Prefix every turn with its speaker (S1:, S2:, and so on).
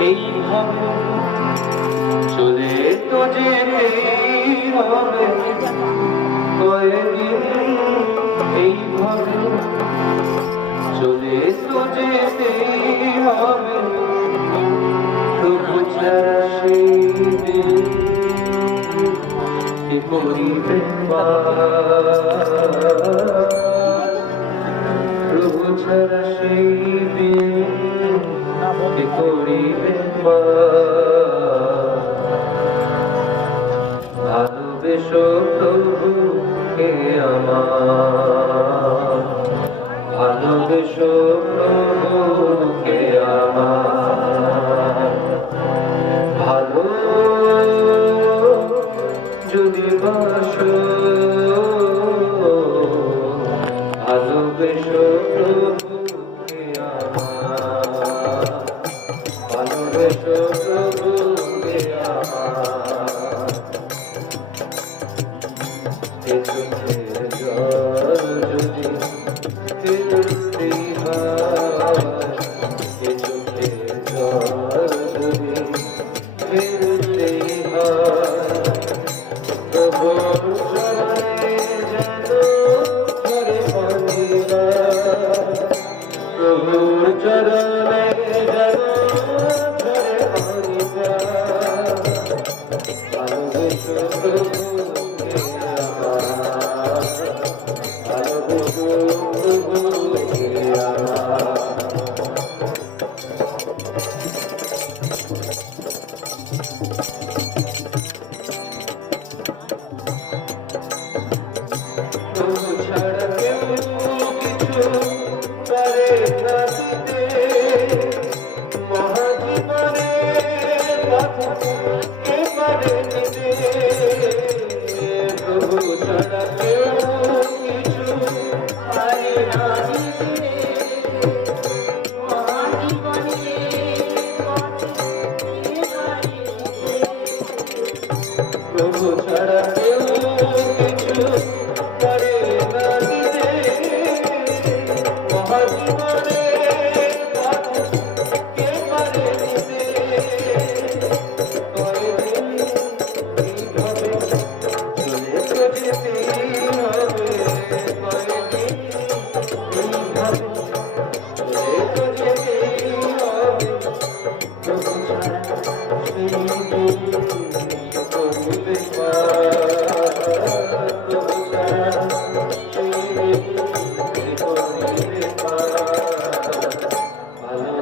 S1: এইভাবে চলে তো যেতেই চলে তো প্রভু প্রভু ছাড়া সেই যদি বাসো चले